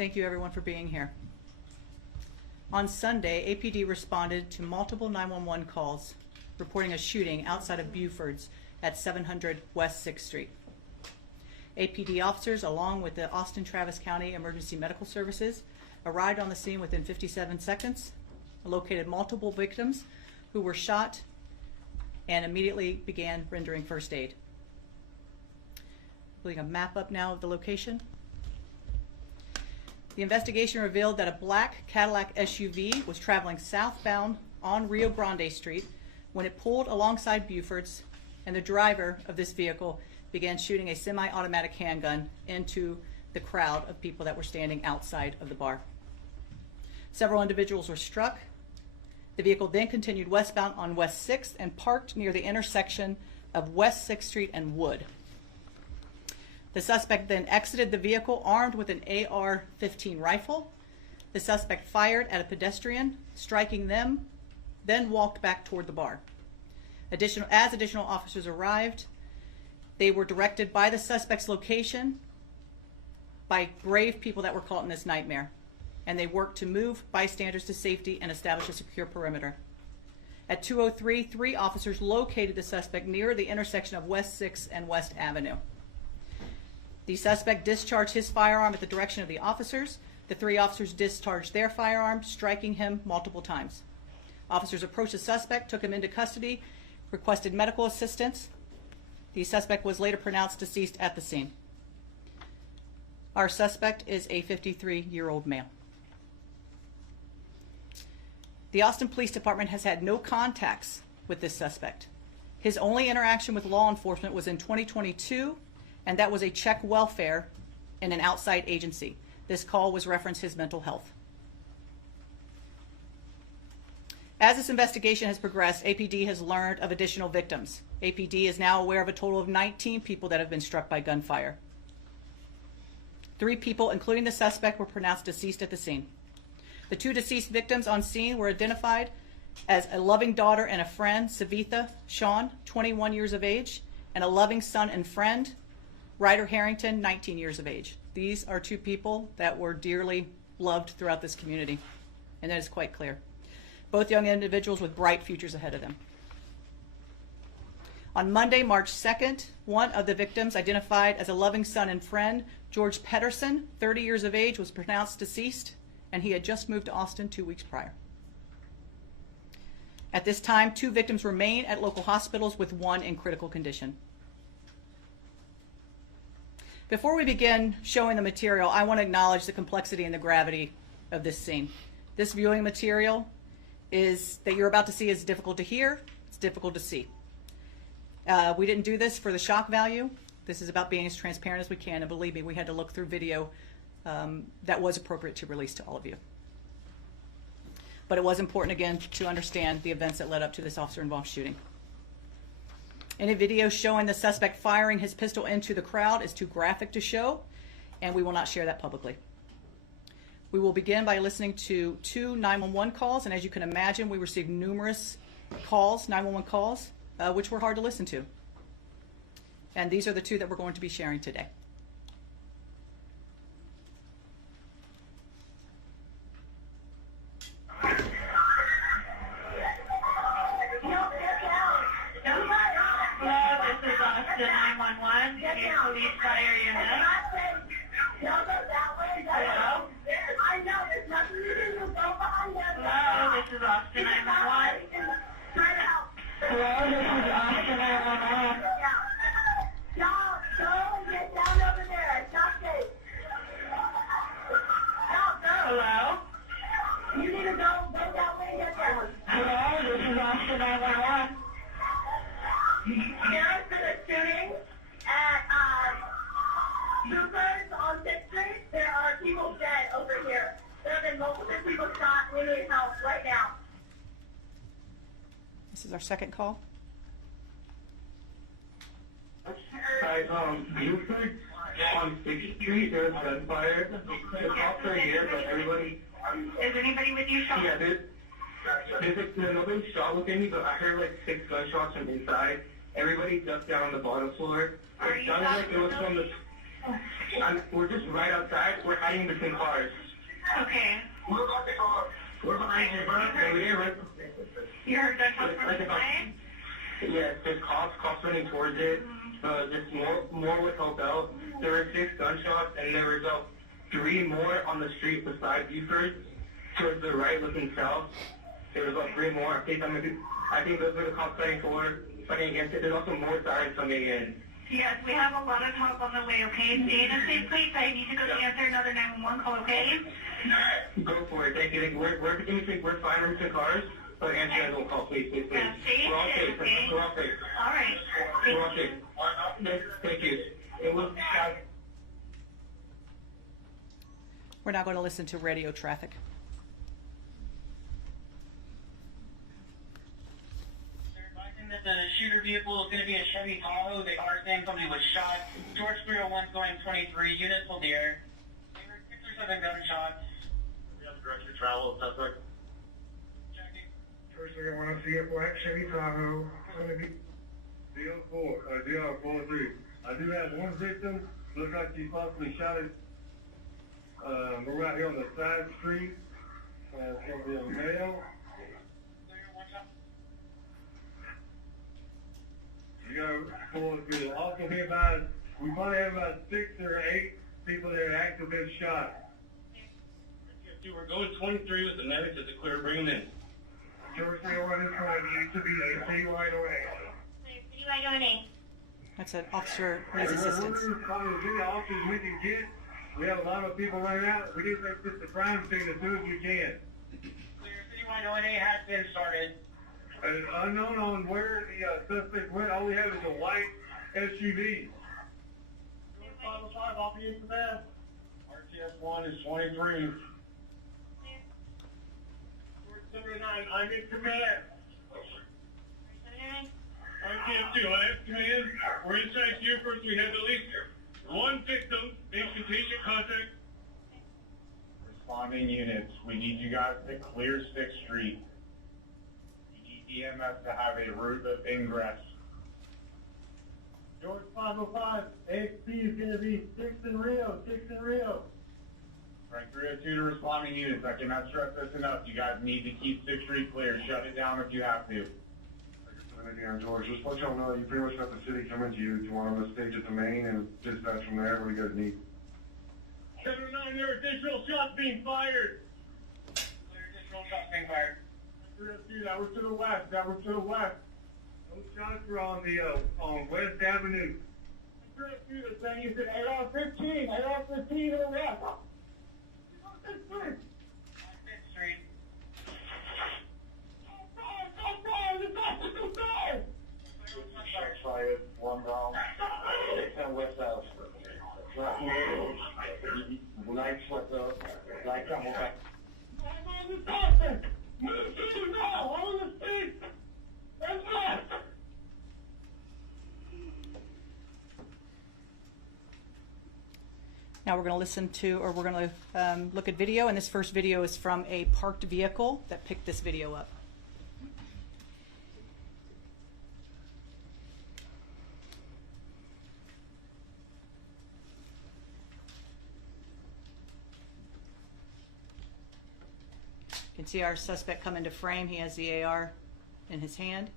Thank you everyone for being here. On Sunday, APD responded to multiple 911 calls reporting a shooting outside of Buford's at 700 West 6th Street. APD officers, along with the Austin Travis County Emergency Medical Services, arrived on the scene within 57 seconds, located multiple victims who were shot, and immediately began rendering first aid. Putting a map up now of the location. The investigation revealed that a black Cadillac SUV was traveling southbound on Rio Grande Street when it pulled alongside Buford's, and the driver of this vehicle began shooting a semi-automatic handgun into the crowd of people that were standing outside of the bar. Several individuals were struck. The vehicle then continued westbound on West 6th and parked near the intersection of West 6th Street and Wood. The suspect then exited the vehicle armed with an AR-15 rifle. The suspect fired at a pedestrian, striking them, then walked back toward the bar. As additional officers arrived, they were directed by the suspect's location by brave people that were caught in this nightmare, and they worked to move bystanders to safety and establish a secure perimeter. At 2:03, 3 officers located the suspect near the intersection of West 6th and West Avenue. The suspect discharged his firearm at the direction of the officers. The 3 officers discharged their firearms, striking him multiple times. Officers approached the suspect, took him into custody, requested medical assistance. The suspect was later pronounced deceased at the scene. Our suspect is a 53-year-old male. The Austin Police Department has had no contacts with this suspect. His only interaction with law enforcement was in 2022, and that was a check welfare in an outside agency. This call was referenced his mental health. As this investigation has progressed, APD has learned of additional victims. APD is now aware of a total of 19 people that have been struck by gunfire. 3 people, including the suspect, were pronounced deceased at the scene. The 2 deceased victims on scene were identified as a loving daughter and a friend, Savitha Sean, 21 years of age, and a loving son and friend, Ryder Harrington, 19 years of age. These are 2 people that were dearly loved throughout this community, and that is quite clear. Both young individuals with bright futures ahead of them. On Monday, March 2nd, one of the victims, identified as a loving son and friend, George Pedersen, 30 years of age, was pronounced deceased, and he had just moved to Austin 2 weeks prior. At this time, 2 victims remain at local hospitals, with 1 in critical condition. Before we begin showing the material, I want to acknowledge the complexity and the gravity of this scene. This viewing material that you're about to see is difficult to hear, it's difficult to see. We didn't do this for the shock value. This is about being as transparent as we can, and believe me, we had to look through video that was appropriate to release to all of you. But it was important, again, to understand the events that led up to this officer-involved shooting. Any video showing the suspect firing his pistol into the crowd is too graphic to show, and we will not share that publicly. We will begin by listening to 2 911 calls, and as you can imagine, we received numerous calls, 911 calls, which were hard to listen to. And these are the 2 that we're going to be sharing today. Police fire unit. Y'all go that way. Hello? I know, there's nothing you can do. Go behind us. Hello, this is Austin 911. Hello, this is Austin 911. Y'all, go and get down over there. It's not safe. Y'all, go. Hello? You need to go that way and get there. Hello, this is Austin 911. There's been a shooting at Buford's on 6th Street. There are people dead over here. There have been multiple people shot. We need help right now. This is our second call. Hi, Buford on 6th Street, there's gunfire. The cops are here, but everybody... Is anybody with you, Sean? Yeah, nobody shot within me, but I heard like 6 gunshots from inside. Everybody ducked down on the bottom floor. Are It you sounded like it was from the... We're just right outside. We're hiding between cars. Okay. We're behind you, bro. You heard gunshots from inside? Yes, there's cops running towards it. Just more with help out. There were 6 gunshots, and there was 3 more on the street beside Buford, towards the right, looking south. There was 3 more. I think those were the cops fighting against it. There's also more sirens coming in. Yes, we have a lot of help on the way, okay? Stay in a safe place. I need to go answer another 911 call, okay? Go for it. Thank you. We're fine. We're in cars. But answer another call, please. Yeah, stay We're all safe, safe. okay? We're all safe. All right. We're all safe. Thank you. It was. We're now going to listen to radio traffic. They're advising that the shooter vehicle is going to be a Chevy Tahoe. They are saying somebody was shot. George 301 going 23, units hold the air. They were 6 or 7 gunshots. We have direction travel. That's right. Checking. First, we're going to see a black Chevy Tahoe. It's going to be DR43. I do have one victim. Looks like she possibly shot it. We're right here on the side street. It's going to be a male. Clear, one shot. You got to also be about, we probably have about 6 or 8 people that are active been shot. We're going 23 with the medics at the clear. Bring them in. George 301 is trying to be a CYOA. That's an officer needs assistance. We're trying to get the officers we can get. We have a lot of people running out. We need to make this the crime scene as soon as we can. Clear, citywide O&A has been started. It's unknown on where the suspect went. All we have is a white SUV. 505 off the internet. RTS 1 is 23. 79, I'm in command. RTS 2, I have command. We're inside here. First, we have at least 1 victim. Make contagion contact. Responding units, we need you guys to clear 6th Street. We need EMS to have a route of ingress. George 505, AXP is going to be 6 in Rio. Frank 302 to responding units, I cannot stress this enough. You guys need to keep 6th Street clear. Shut it down if you have to. George, just let y'all know you pretty much got the city coming to you. Do you want them to stage at the main and dispatch from there? What do you guys need? 79, there are additional shots being fired. Clear, additional shots being fired. 302, that was to the west. Those shots were on the on West Avenue. 302, the thing is at AR-15 to the west. 5th Street. Shots fired, 1 down. 6 on West House. Lights what's up. Lights on what? Now we're going to listen to, or we're going to look at video, and this first video is from a parked vehicle that picked this video up. You can see our suspect come into frame. He has the AR in his hand.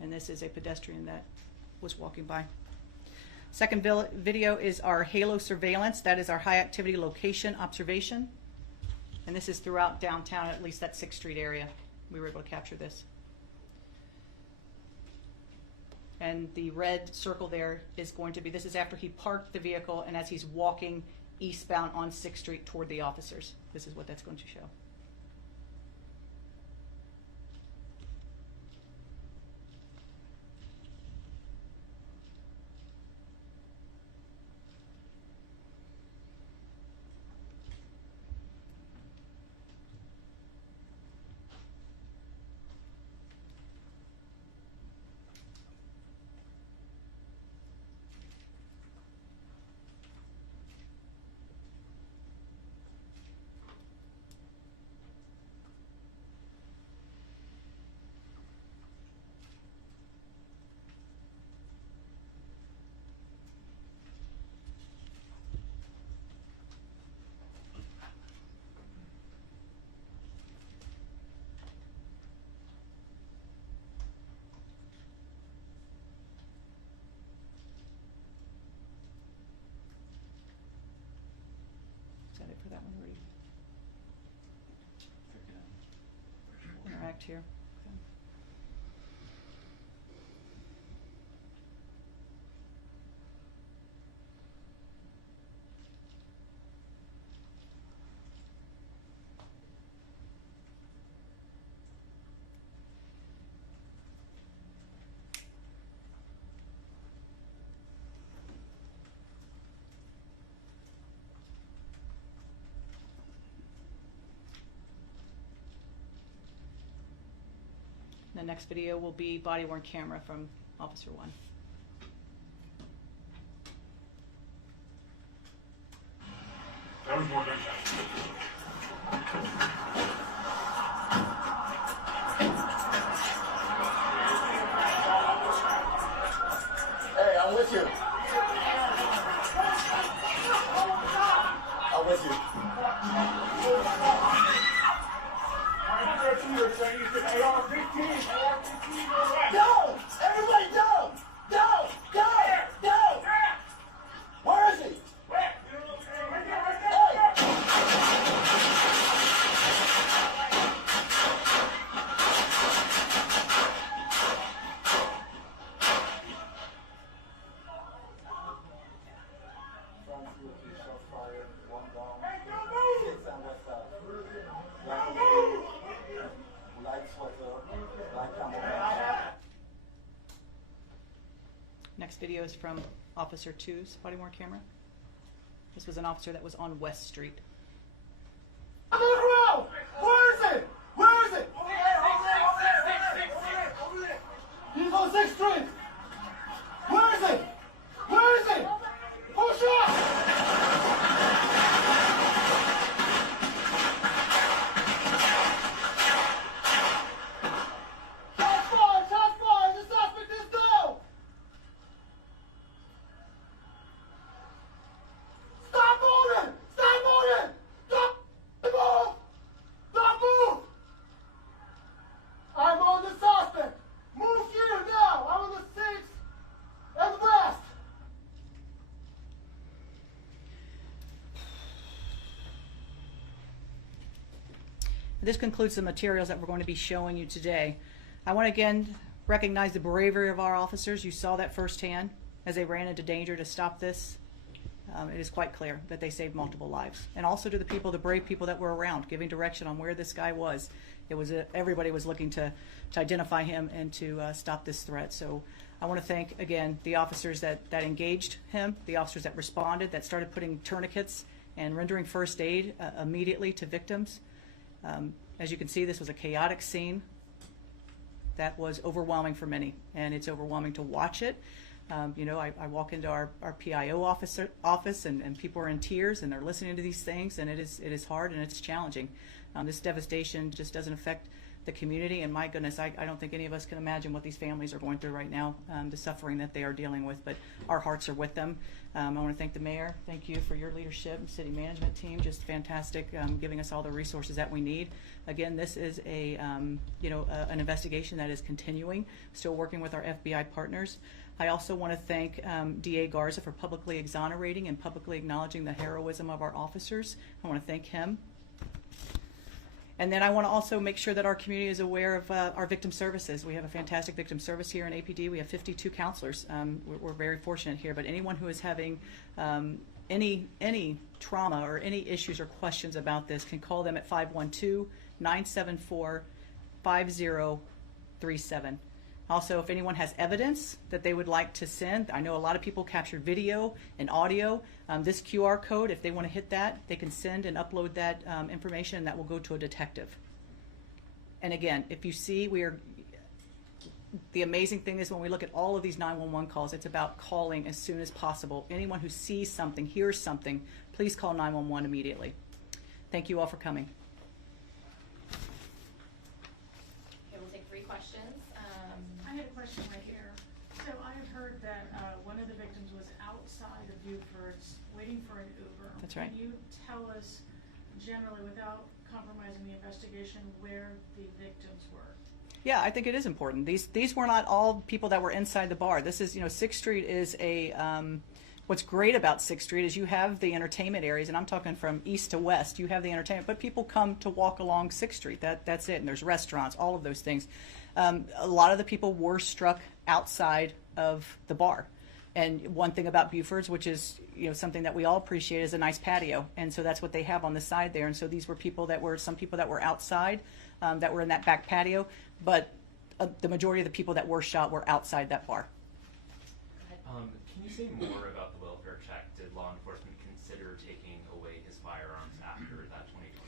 And this is a pedestrian that was walking by. Second video is our halo surveillance. That is our high activity location observation. And this is throughout downtown, at least that 6th Street area. We were able to capture this. And the red circle there is going to be, this is after he parked the vehicle and as he's walking eastbound on 6th Street toward the officers. This is what that's going to show. correct here. Okay. The next video will be body-worn camera from Officer 1. That was more gunshots. Hey, I'm with you. I'm with you. Down! Everybody down! Down! Down! Down! Where is he? Hey! Next video is from Officer 2's body-worn camera. This was an officer that was on West Street. On the ground! Where is it? Where is it? He's on 6th Street! Where is it? Where is it? Push up! Shots fired! Shots fired! The suspect is down! Stop moving! Stop moving! Stop move! Stop move! I'm on the suspect! Move here now! I'm on the 6th and west! This concludes the materials that we're going to be showing you today. I want to again recognize the bravery of our officers. You saw that firsthand as they ran into danger to stop this. It is quite clear that they saved multiple lives. And also to the people, the brave people that were around, giving direction on where this guy was. It was everybody was looking to identify him and to stop this threat. So I want to thank, again, the officers that engaged him, the officers that responded, that started putting tourniquets and rendering first aid immediately to victims. As you can see, this was a chaotic scene that was overwhelming for many, and it's overwhelming to watch it. You know, I walk into our PIO office and people are in tears and they're listening to these things, and it is hard and it's challenging. This devastation just doesn't affect the community, and my goodness, I don't think any of us can imagine what these families are going through right now, the suffering that they are dealing with, but our hearts are with them. I want to thank the mayor. Thank you for your leadership and city management team, just fantastic, giving us all the resources that we need. Again, this is an investigation that is continuing, still working with our FBI partners. I also want to thank DA Garza for publicly exonerating and publicly acknowledging the heroism of our officers. I want to thank him. And then I want to also make sure that our community is aware of our victim services. We have a fantastic victim service here in APD. We have 52 counselors. We're very fortunate here, but anyone who is having any trauma or any issues or questions about this can call them at 512-974-5037. Also, if anyone has evidence that they would like to send, I know a lot of people capture video and audio. This QR code, if they want to hit that, they can send and upload that information, and that will go to a detective. And again, if you see, the amazing thing is when we look at all of these 911 calls, it's about calling as soon as possible. Anyone who sees something, hears something, please call 911 immediately. Thank you all for coming. Okay, we'll take 3 questions. I had a question right here. So I have heard that one of the victims was outside of Buford's waiting for an Uber. That's right. Can you tell us generally, without compromising the investigation, where the victims were? Yeah, I think it is important. These were not all people that were inside the bar. This is, 6th Street is a What's great about 6th Street is you have the entertainment areas, and I'm talking from east to west, you have the entertainment, but people come to walk along 6th Street. That's it, and there's restaurants, all of those things. A lot of the people were struck outside of the bar. And one thing about Buford's, which is something that we all appreciate, is a nice patio, and so that's what they have on the side there. And so these were some people that were outside, that were in that back patio, but the majority of the people that were shot were outside that bar. Can you say more about the welfare check? Did law enforcement consider taking away his firearms after that 2022?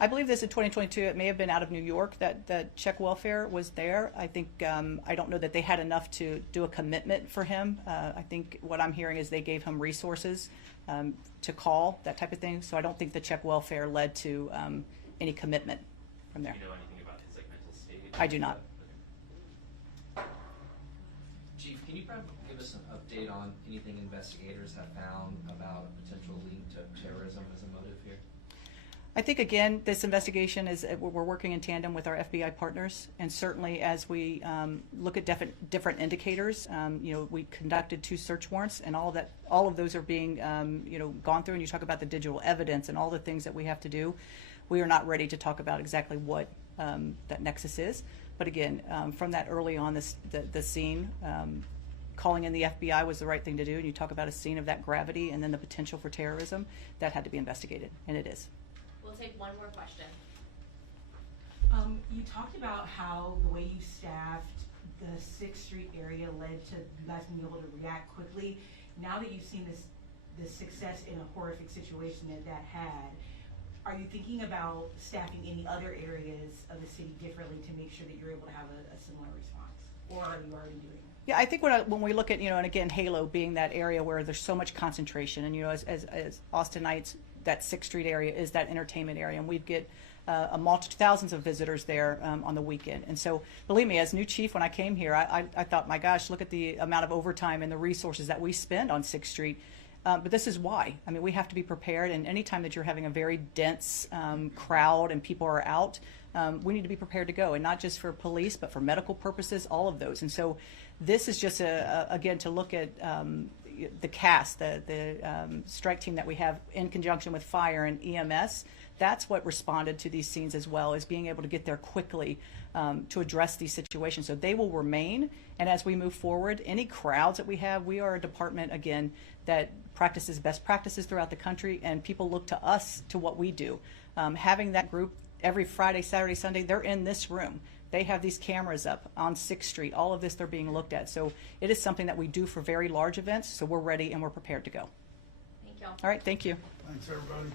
I believe this in 2022. It may have been out of New York that check welfare was there. I think I don't know that they had enough to do a commitment for him. I think what I'm hearing is they gave him resources to call, that type of thing. So I don't think the check welfare led to any commitment from there. Do you know anything about his mental state? I do not. Chief, can you perhaps give us an update on anything investigators have found about a potential link to terrorism as a motive here? I think, again, this investigation is, we're working in tandem with our FBI partners, and certainly as we look at different indicators, we conducted 2 search warrants, and all of those are being, gone through, and you talk about the digital evidence and all the things that we have to do. We are not ready to talk about exactly what that nexus is, but again, from that early on, the scene, calling in the FBI was the right thing to do, and you talk about a scene of that gravity and then the potential for terrorism, that had to be investigated, and it is. We'll take one more question. You talked about how the way you staffed the 6th Street area led to you guys being able to react quickly. Now that you've seen this success in a horrific situation that had, are you thinking about staffing any other areas of the city differently to make sure that you're able to have a similar response? Or are you already doing it? Yeah, I think when we look at, and again, Halo being that area where there's so much concentration, and as Austinites, that 6th Street area is that entertainment area, and we get thousands of visitors there on the weekend. And so, believe me, as new chief, when I came here, I thought, my gosh, look at the amount of overtime and the resources that we spend on 6th Street. But this is why. I mean, we have to be prepared, and anytime that you're having a very dense crowd and people are out, we need to be prepared to go, and not just for police, but for medical purposes, all of those. And so this is just, again, to look at the cast, the strike team that we have in conjunction with fire and EMS. That's what responded to these scenes as well, is being able to get there quickly to address these situations. So they will remain, and as we move forward, any crowds that we have, we are a department, again, that practices best practices throughout the country, and people look to us to what we do. Having that group every Friday, Saturday, Sunday, they're in this room. They have these cameras up on 6th Street. All of this, they're being looked at. So it is something that we do for very large events, so we're ready and we're prepared to go. Thank you. All right, thank you. Thanks, everybody.